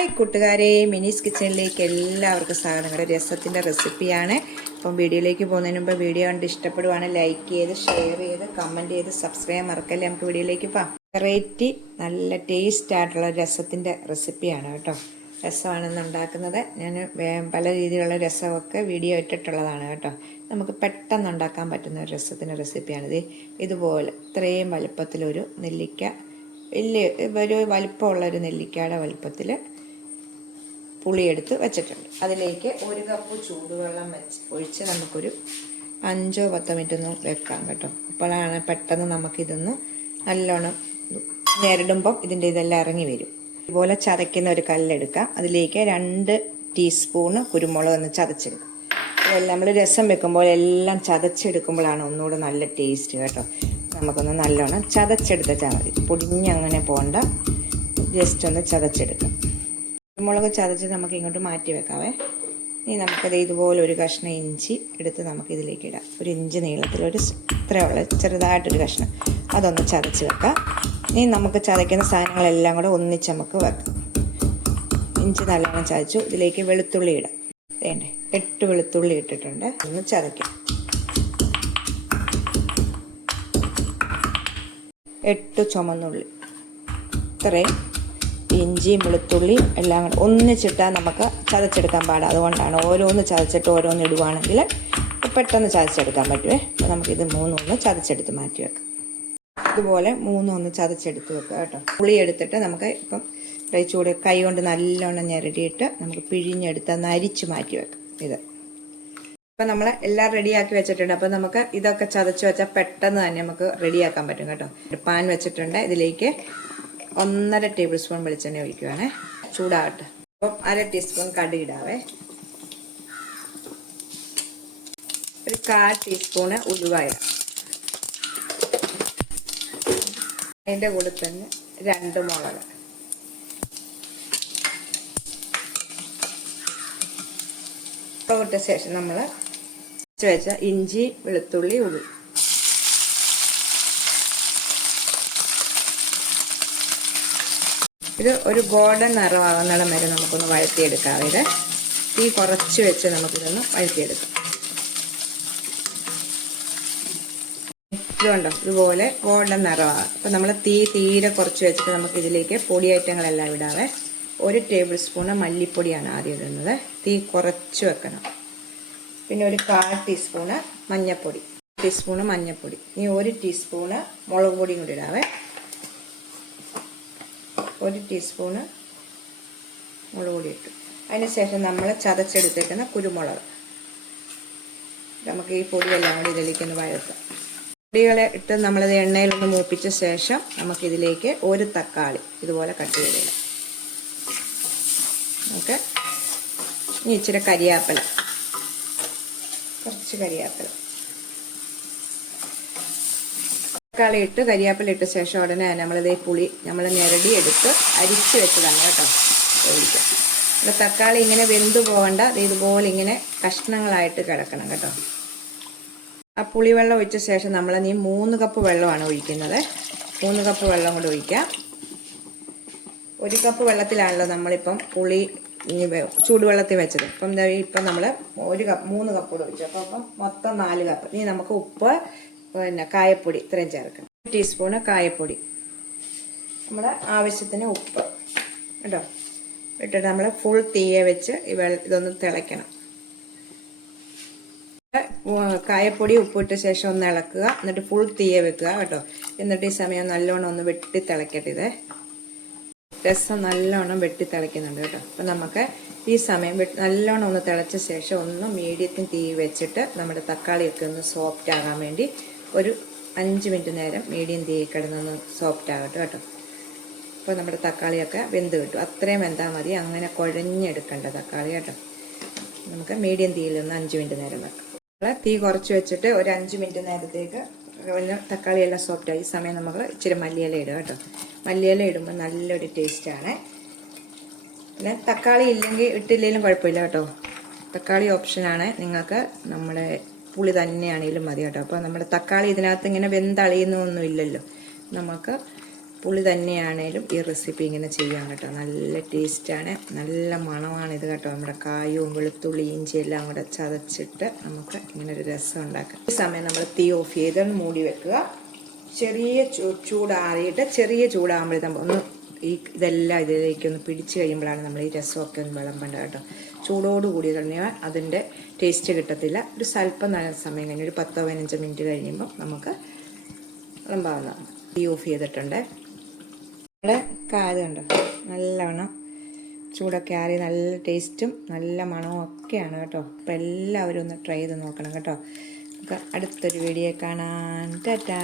Hi കൂട്ടുകാരെ, മിനീസ് കിച്ചണിലേക്ക് എല്ലാവർക്കും സ്വാഗതം. രസത്തിൻ്റെ റെസിപ്പിയാണ്. അപ്പം വീഡിയോയിലേക്ക് പോകുന്നതിന് മുമ്പ് വീഡിയോ കണ്ട് ഇഷ്ടപ്പെടുവാണെങ്കിൽ ലൈക്ക് ചെയ്ത് ഷെയർ ചെയ്ത് കമൻറ്റ് ചെയ്ത് സബ്സ്ക്രൈബ് മറക്കല്ലേ. നമുക്ക് വീഡിയോയിലേക്ക് പോകാം. വെറൈറ്റി നല്ല ടേസ്റ്റ് ആയിട്ടുള്ള രസത്തിൻ്റെ റെസിപ്പിയാണ് കേട്ടോ. രസമാണെന്ന് ഉണ്ടാക്കുന്നത്. ഞാൻ പല രീതിയിലുള്ള രസമൊക്കെ വീഡിയോ ഇട്ടിട്ടുള്ളതാണ് കേട്ടോ. നമുക്ക് പെട്ടെന്ന് ഉണ്ടാക്കാൻ പറ്റുന്ന ഒരു രസത്തിൻ്റെ റെസിപ്പിയാണിത്. ഇതുപോലെ ഇത്രയും വലുപ്പത്തിലൊരു നെല്ലിക്ക, വലിയ ഒരു വലിപ്പമുള്ളൊരു നെല്ലിക്കയുടെ വലുപ്പത്തിൽ പുളിയെടുത്ത് വെച്ചിട്ടുണ്ട്. അതിലേക്ക് 1 കപ്പ് ചൂടുവെള്ളം ഒഴിച്ച് നമുക്കൊരു 5-10 മിനിറ്റ് ഒന്ന് വെക്കാം കേട്ടോ. അപ്പോഴാണ് പെട്ടെന്ന് നമുക്കിതൊന്ന് നല്ലോണം ഞെരടുമ്പം ഇതെല്ലാം ഇറങ്ങി വരും. ഇതുപോലെ ചതയ്ക്കുന്ന ഒരു കല്ലെടുക്കാം. അതിലേക്ക് 2 ടീസ്പൂണ് കുരുമുളക് ഒന്ന് ചതച്ചെടുക്കാം. ഇതെല്ലാം നമ്മൾ രസം വെക്കുമ്പോൾ എല്ലാം ചതച്ചെടുക്കുമ്പോഴാണ് ഒന്നുകൂടെ നല്ല ടേസ്റ്റ് കേട്ടോ. നമുക്കൊന്ന് നല്ലോണം ചതച്ചെടുത്താൽ മതി. പൊടിഞ്ഞങ്ങനെ പോകണ്ട, ജസ്റ്റ് ഒന്ന് ചതച്ചെടുക്കാം. കുരുമുളക് ചതച്ച് നമുക്ക് ഇങ്ങോട്ട് മാറ്റി വെക്കാവേ. ഇനി നമുക്കത് ഇതുപോലെ ഒരു കഷ്ണം ഇഞ്ചി എടുത്ത് നമുക്കിതിലേക്ക് ഇടാം. 1 ഇഞ്ച് നീളത്തിലൊരു ഇത്രയുള്ള ചെറുതായിട്ടൊരു കഷ്ണം അതൊന്ന് ചതച്ച് വെക്കാം. ഇനി നമുക്ക് ചതയ്ക്കുന്ന സാധനങ്ങളെല്ലാം കൂടെ ഒന്നിച്ച് നമുക്ക് വെക്കാം. ഇഞ്ചി നല്ലോണം ചതച്ചു. ഇതിലേക്ക് വെളുത്തുള്ളി ഇടാം. വേണ്ടേ 8 വെളുത്തുള്ളി ഇട്ടിട്ടുണ്ട്. ഒന്ന് ചതയ്ക്കാം. 8 ചുമന്നുള്ളി. ഇത്രയും ഇഞ്ചിയും വെളുത്തുള്ളിയും എല്ലാം കൂടെ ഒന്നിച്ചിട്ടാൽ നമുക്ക് ചതച്ചെടുക്കാൻ പാടാം. അതുകൊണ്ടാണ് ഓരോന്ന് ചതച്ചിട്ട് ഓരോന്ന് ഇടുവാണെങ്കിൽ പെട്ടെന്ന് ചതച്ചെടുക്കാൻ പറ്റുമേ. അപ്പോൾ നമുക്കിത് 3 ഒന്ന് ചതച്ചെടുത്ത് മാറ്റി വെക്കാം. ഇതുപോലെ 3 ഒന്ന് ചതച്ചെടുത്ത് വെക്കുക കേട്ടോ. പുളി എടുത്തിട്ട് നമുക്ക് ഇപ്പം ചൂട് കൈ കൊണ്ട് നല്ലോണം ഞെരടിയിട്ട് നമുക്ക് പിഴിഞ്ഞെടുത്ത് നരിച്ച് മാറ്റി വെക്കാം. ഇത് അപ്പം നമ്മൾ എല്ലാം റെഡിയാക്കി വെച്ചിട്ടുണ്ട്. അപ്പം നമുക്ക് ഇതൊക്കെ ചതച്ച് വെച്ചാൽ പെട്ടെന്ന് തന്നെ നമുക്ക് റെഡിയാക്കാൻ പറ്റും കേട്ടോ. ഒരു പാൻ വെച്ചിട്ടുണ്ട്. ഇതിലേക്ക് 1.5 ടേബിൾ സ്പൂൺ വെളിച്ചെണ്ണ ഒഴിക്കുവാണേ. ചൂടാകട്ടെ. അപ്പം 1/2 ടീസ്പൂൺ കടുക് ഇടാവേ. ഒരു 1/4 ടീസ്പൂണ് ഉലുവ ഇടാം. അതിൻ്റെ കൂടെ തന്നെ 2 മുളക്. ഇട്ട ശേഷം നമ്മൾ വെച്ച ഇഞ്ചി വെളുത്തുള്ളി ഉള്ളി ഇത് ഒരു ഗോൾഡൻ നിറമാകുന്നിടം വരെ നമുക്കൊന്ന് വഴറ്റിയെടുക്കാം. ഇത് തീ കുറച്ച് വെച്ച് നമുക്കിതൊന്ന് വഴറ്റിയെടുക്കാം. ഇതുണ്ടോ ഇതുപോലെ ഗോൾഡൻ നിറമാകും. അപ്പം നമ്മൾ തീരെ കുറച്ച് വെച്ചിട്ട് നമുക്ക് ഇതിലേക്ക് പൊടി ഐറ്റങ്ങളെല്ലാം ഇടാവേ. 1 ടേബിൾ സ്പൂണ് മല്ലിപ്പൊടിയാണ് ആദ്യം ഇടുന്നത്. തീ കുറച്ച് വെക്കണം. പിന്നെ ഒരു 1/4 ടീസ്പൂണ് മഞ്ഞൾപ്പൊടി. ഇനി 1 ടീസ്പൂണ് മുളക് പൊടിയും കൂടി ഇടാവേ. 1 ടീസ്പൂണ് മുളക് പൊടി ഇട്ടു. അതിനുശേഷം നമ്മൾ ചതച്ചെടുത്തേക്കുന്ന കുരുമുളക് നമുക്ക് ഈ പൊടിയെല്ലാം കൂടി ഇതിലേക്ക് ഒന്ന് വഴറ്റാം. പൊടികളെ ഇട്ട് നമ്മളത് എണ്ണയിലൊന്ന് മൂപ്പിച്ച ശേഷം നമുക്കിതിലേക്ക് 1 തക്കാളി ഇതുപോലെ കട്ട് ചെയ്തിടാം. നമുക്ക് ഇനി ഇച്ചിരി കരിയാപ്പില, കുറച്ച് കരിയാപ്പില. തക്കാളി ഇട്ട് കരിയാപ്പില ഇട്ട ശേഷം ഉടനെ നമ്മളിതേ പുളി നമ്മൾ ഞെരടി എടുത്ത് അരിച്ച് വെച്ചതാണ് കേട്ടോ ഒഴിക്കാം. അപ്പോൾ തക്കാളി ഇങ്ങനെ വെന്തു പോകണ്ട, ഇതുപോലെ ഇങ്ങനെ കഷ്ണങ്ങളായിട്ട് കിടക്കണം കേട്ടോ. ആ പുളിവെള്ളം ഒഴിച്ച ശേഷം നമ്മൾ 3 കപ്പ് വെള്ളമാണ് ഒഴിക്കുന്നത്. 3 കപ്പ് വെള്ളം കൂടെ ഒഴിക്കാം. 1 കപ്പ് വെള്ളത്തിലാണല്ലോ നമ്മളിപ്പം പുളി ചൂടുവെള്ളത്തിൽ വെച്ചത്. ഇപ്പം ഇപ്പം നമ്മൾ 3 കപ്പ് കൂടെ ഒഴിച്ചു. അപ്പം മൊത്തം 4 കപ്പ്. ഇനി നമുക്ക് ഉപ്പ്, പിന്നെ കായപ്പൊടി ഇത്രയും ചേർക്കണം. 1 ടീസ്പൂണ് കായപ്പൊടി, നമ്മുടെ ആവശ്യത്തിന് ഉപ്പ് കേട്ടോ ഇട്ടിട്ട് നമ്മൾ ഫുൾ തീയെ വെച്ച് ഇതൊന്ന് തിളയ്ക്കണം. കായപ്പൊടി ഉപ്പിട്ട ശേഷം ഒന്ന് ഇളക്കുക. എന്നിട്ട് ഫുൾ തീയെ വെക്കുക കേട്ടോ. എന്നിട്ട് ഈ സമയം നല്ലോണം ഒന്ന് വെട്ടി തിളക്കട്ടെ. ഇത് രസം നല്ലോണം വെട്ടി തിളയ്ക്കുന്നുണ്ട് കേട്ടോ. അപ്പം നമുക്ക് ഈ സമയം നല്ലോണം ഒന്ന് തിളച്ച ശേഷം ഒന്ന് മീഡിയത്തിൽ തീ വെച്ചിട്ട് നമ്മുടെ തക്കാളിയൊക്കെ ഒന്ന് സോഫ്റ്റ് ആകാൻ വേണ്ടി ഒരു 5 മിനിറ്റ് നേരം മീഡിയം തീ കിടന്നൊന്ന് സോഫ്റ്റ് ആകട്ടെ കേട്ടോ. അപ്പോൾ നമ്മുടെ തക്കാളിയൊക്കെ വെന്ത് കിട്ടും. അത്രയും വെന്താൽ മതി. അങ്ങനെ കുഴഞ്ഞെടുക്കേണ്ട തക്കാളി കേട്ടോ. നമുക്ക് മീഡിയം തീയിലൊന്ന് 5 മിനിറ്റ് നേരം വെക്കാം. തീ കുറച്ച് വെച്ചിട്ട് ഒരു 5 മിനിറ്റ് നേരത്തേക്ക് തക്കാളിയെല്ലാം സോഫ്റ്റായി. ഈ സമയം നമുക്ക് ഇച്ചിരി മല്ലിയില ഇടുക കേട്ടോ. മല്ലിയില ഇടുമ്പോൾ നല്ലൊരു ടേസ്റ്റാണ്. പിന്നെ തക്കാളി ഇട്ടില്ലെങ്കിലും കുഴപ്പമില്ല കേട്ടോ. തക്കാളി ഓപ്ഷനാണ്. നിങ്ങൾക്ക് നമ്മുടെ പുളി തന്നെയാണെങ്കിലും മതി കേട്ടോ. അപ്പോൾ നമ്മുടെ തക്കാളി ഇതിനകത്ത് ഇങ്ങനെ വെന്തളിയുന്നൊന്നും ഇല്ലല്ലോ. നമുക്ക് പുളി തന്നെയാണേലും ഈ റെസിപ്പി ഇങ്ങനെ ചെയ്യാം കേട്ടോ. നല്ല ടേസ്റ്റാണ്, നല്ല മണമാണ് ഇത് കേട്ടോ. നമ്മുടെ കായവും വെളുത്തുള്ളി ഇഞ്ചി എല്ലാം കൂടെ ചതച്ചിട്ട് നമുക്ക് ഇങ്ങനൊരു രസം ഉണ്ടാക്കാം. ഈ സമയം നമ്മൾ തീ ഓഫ് ചെയ്ത് മൂടി വെക്കുക. ചെറിയ ചൂടാറിയിട്ട് ചെറിയ ചൂടാകുമ്പോഴേ നമ്മൾ ഒന്ന് ഇതെല്ലാം ഇതിലേക്ക് ഒന്ന് പിടിച്ച് കഴിയുമ്പോഴാണ് നമ്മൾ ഈ രസമൊക്കെ ഒന്ന് വിളമ്പേണ്ടത് കേട്ടോ. ചൂടോടുകൂടി കഴിഞ്ഞാൽ അതിൻ്റെ ടേസ്റ്റ് കിട്ടത്തില്ല. ഒരു സ്വല്പം നല്ല സമയം കഴിഞ്ഞ് ഒരു 10-15 മിനിറ്റ് കഴിയുമ്പോൾ നമുക്ക് വിളമ്പാവുന്നതാണ്. തീ ഓഫ് ചെയ്തിട്ടുണ്ട്. നമ്മുടെ കാത് കണ്ടോ, നല്ലവണ്ണം ചൂടൊക്കെ ആറി നല്ല ടേസ്റ്റും നല്ല മണവും ഒക്കെയാണ് കേട്ടോ. അപ്പോൾ എല്ലാവരും ഒന്ന് ട്രൈ ചെയ്ത് നോക്കണം കേട്ടോ. നമുക്ക് അടുത്തൊരു വീഡിയോ കാണാം. ടാറ്റാ.